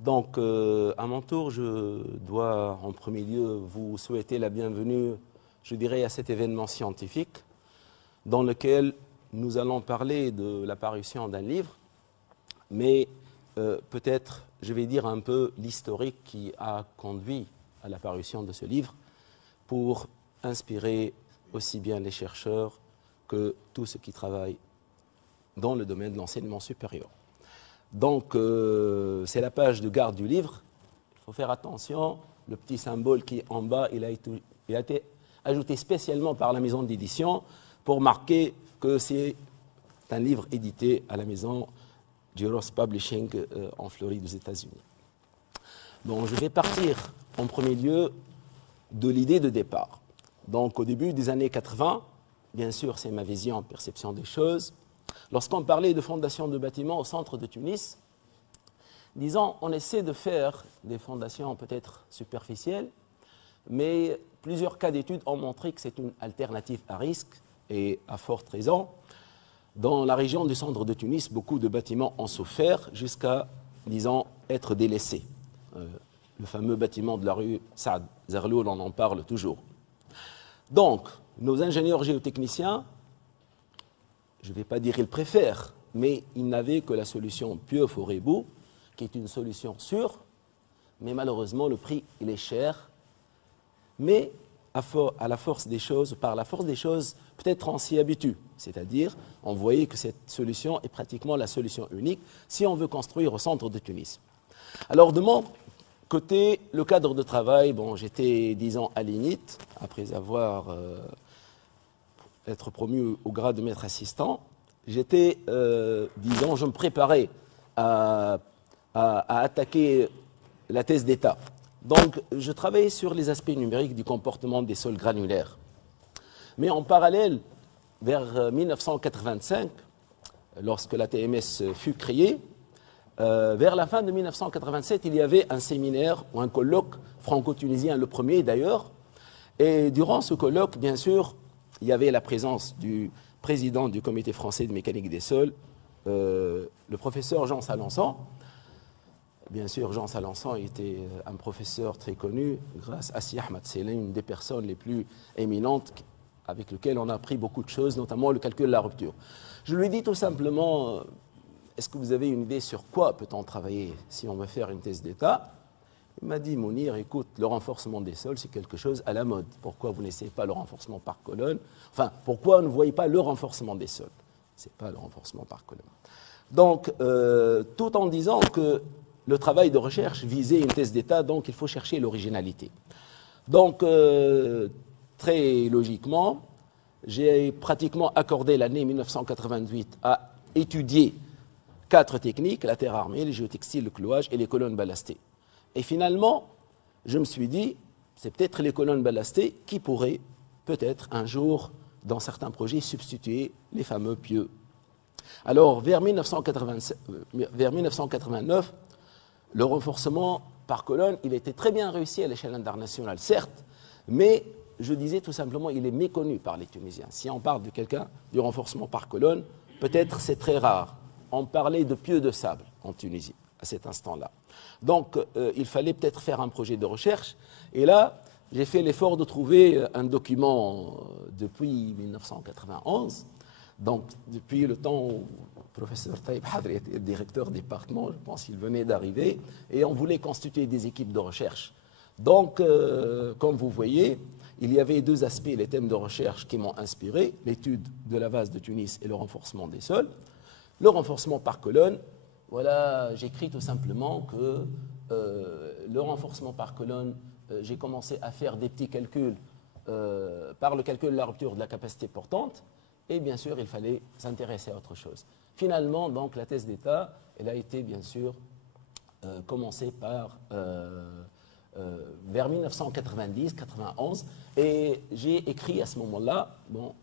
Donc, à mon tour, je dois en premier lieu vous souhaiter la bienvenue, je dirais, à cet événement scientifique dans lequel nous allons parler de l'apparition d'un livre, mais peut-être, je vais dire un peu l'historique qui a conduit à l'apparition de ce livre pour inspirer aussi bien les chercheurs que tous ceux qui travaillent dans le domaine de l'enseignement supérieur. Donc, c'est la page de garde du livre. Il faut faire attention, le petit symbole qui est en bas, il a été ajouté spécialement par la maison d'édition pour marquer que c'est un livre édité à la maison Giros Publishing en Floride, aux États-Unis. Bon, je vais partir en premier lieu de l'idée de départ. Donc, au début des années 80, bien sûr, c'est ma vision, perception des choses. Lorsqu'on parlait de fondation de bâtiments au centre de Tunis, disons, on essaie de faire des fondations peut-être superficielles, mais plusieurs cas d'études ont montré que c'est une alternative à risque et à forte raison. Dans la région du centre de Tunis, beaucoup de bâtiments ont souffert jusqu'à, disons, être délaissés. Le fameux bâtiment de la rue Saad Zarloul, on en parle toujours. Donc, nos ingénieurs géotechniciens, je ne vais pas dire qu'ils préfèrent, mais ils n'avaient que la solution Pieux-Forêt-Bout, qui est une solution sûre, mais malheureusement, le prix, il est cher. Mais à la force des choses, par la force des choses, peut-être on s'y habitue. C'est-à-dire, on voyait que cette solution est pratiquement la solution unique si on veut construire au centre de Tunis. Alors, de mon côté, le cadre de travail, bon, j'étais 10 ans à l'INIT, après avoir être promu au grade de maître assistant. J'étais, disons, je me préparais à attaquer la thèse d'État. Donc, je travaillais sur les aspects numériques du comportement des sols granulaires. Mais en parallèle, vers 1985, lorsque la TMS fut créée, vers la fin de 1987, il y avait un séminaire ou un colloque franco-tunisien, le premier d'ailleurs. Et durant ce colloque, bien sûr, il y avait la présence du président du comité français de mécanique des sols, le professeur Jean Salançon. Bien sûr, Jean Salançon était un professeur très connu grâce à Si Ahmed. C'est l'une des personnes les plus éminentes avec lesquelles on a appris beaucoup de choses, notamment le calcul de la rupture. Je lui ai dit tout simplement, est-ce que vous avez une idée sur quoi peut-on travailler si on veut faire une thèse d'État? Il m'a dit, Mounir, écoute, le renforcement des sols, c'est quelque chose à la mode. Pourquoi vous n'essayez pas le renforcement par colonne? Enfin, pourquoi vous ne voyez pas le renforcement des sols? Ce n'est pas le renforcement par colonne. Donc, tout en disant que le travail de recherche visait une thèse d'État, donc il faut chercher l'originalité. Donc, très logiquement, j'ai pratiquement accordé l'année 1988 à étudier 4 techniques, la terre armée, les géotextiles, le clouage et les colonnes ballastées. Et finalement, je me suis dit, c'est peut-être les colonnes ballastées qui pourraient peut-être un jour, dans certains projets, substituer les fameux pieux. Alors, vers 1989, le renforcement par colonne, il était très bien réussi à l'échelle internationale, certes, mais je disais tout simplement, il est méconnu par les Tunisiens. Si on parle de quelqu'un du renforcement par colonne, peut-être c'est très rare. On parlait de pieux de sable en Tunisie à cet instant-là. Donc, il fallait peut-être faire un projet de recherche. Et là, j'ai fait l'effort de trouver un document depuis 1991. Donc, depuis le temps où le professeur Taïb Hadri était directeur du département, je pense qu'il venait d'arriver, et on voulait constituer des équipes de recherche. Donc, comme vous voyez, il y avait 2 aspects, les thèmes de recherche qui m'ont inspiré, l'étude de la vase de Tunis et le renforcement des sols. Le renforcement par colonne, voilà, j'écris tout simplement que le renforcement par colonne, j'ai commencé à faire des petits calculs par le calcul de la rupture de la capacité portante, et bien sûr, il fallait s'intéresser à autre chose. Finalement, donc, la thèse d'État, elle a été bien sûr commencée par vers 1990-91, et j'ai écrit à ce moment-là, bon,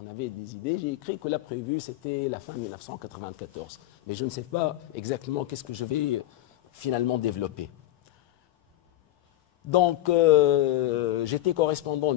on avait des idées, j'ai écrit que la prévue, c'était la fin 1994. Mais je ne sais pas exactement qu'est-ce que je vais finalement développer. Donc, j'étais correspondant